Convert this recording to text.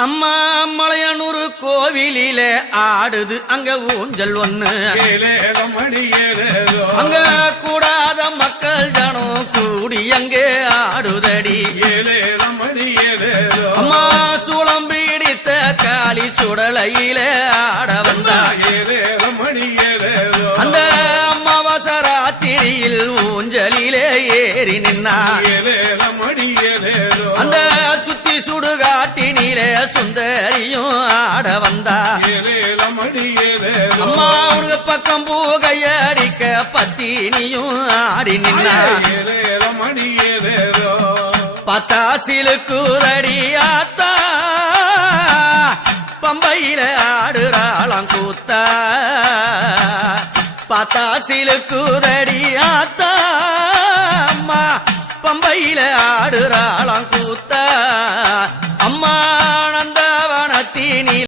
அம்மா மலையனூர் கோவிலிலே ஆடுது அங்க ஊஞ்சல் ஒண்ணு அங்க கூடாத மக்கள் ஜனம் கூடி அங்கே ஆடுதடி அம்மா சூளம் பிடித்த காளி சுடலையில ஆட வந்தா அந்த அம்மாவாச ராத்திரியில் ஊஞ்சலிலே ஏறி நின்னா அந்த சுத்தி சுடுகாட்டினிலே சுந்தரியும் ஆட வந்தா அம்மா உனக்கு பக்கம் பூகையடிக்க பத்தினியும் ஆடி நின்னா பத்தாசிலு கூதடி ஆத்தா பம்பையில ஆடுறாளாம் கூத்தா பத்தாசிலு கூதடி ஆத்தா அம்மா பம்பையில ஆடுறாளாம் கூத்தா அம்மா நந்தவனத்தினி